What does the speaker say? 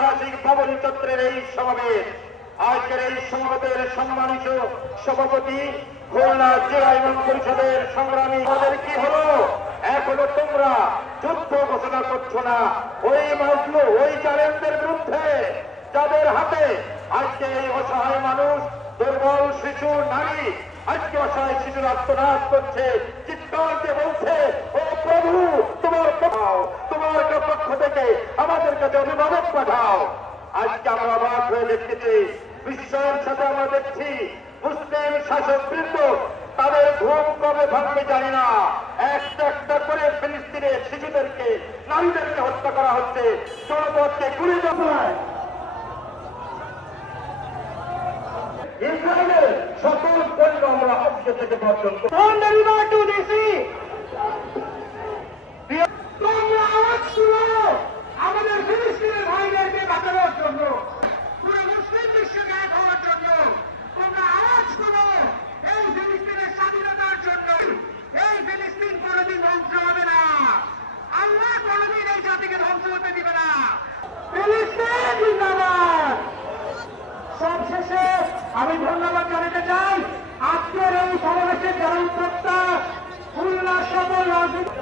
ঐতিহাসিক ভবন চত্বরের এই সমাবেশ। আজকের এই সমাবেশের সম্মানিত সভাপতি খুলনা জেলা ইমাম পরিষদের সংগ্রামী আমাদের কি হলো, এখনো তোমরা যুদ্ধ ঘোষণা করছো না ওই মাজলুম ওই জালেমদের বিরুদ্ধে, যাদের হাতে আজকে এই অসহায় মানুষ, দুর্বল শিশু, নারী, আজকে অসহায় শিশুর আত্মনাদ করছে, চিৎকার দিয়ে বলছে, ও প্রভু তোমার পাঠাও, তোমার পক্ষ থেকে আমাদের কাছে অভিভাবক পাঠাও। আজকে আমরা অবাক হয়ে দেখতেছি, বিশ্বের সাথে আমরা দেখছি মুসলিম শাসক বৃন্দ তাদের ঘুম কবে ভাঙবে জানি না, একটা একটা করে ফিলিস্তিনের শিশুদেরকে, নারীদেরকে হত্যা করা হচ্ছে, জনপদকে গুলি দেওয়া, ইসরায়েলের সকল পণ্য আমরা আজকে থেকে বর্জন করি। তোমরা আওয়াজ শুনো আমাদের ফিলিস্তিনের ভাইদেরকে বাঁচানোর জন্য, পুরো মুসলিম বিশ্বকে এক হওয়ার জন্য। তোমরা আওয়াজ শুনো এই ফিলিস্তিনের স্বাধীনতার জন্য। এই ফিলিস্তিন কোনোদিন ধ্বংস হবে না, আল্লাহ কোনোদিন এই জাতিকে ধ্বংস হতে দিবে না। ফিলিস্তিন জিন্দাবাদ। সবশেষে আমি ধন্যবাদ জানাতে চাই আজকের এই সমাবেশের যারা উদ্যোক্তা, খুলনা সকল রাজনীতি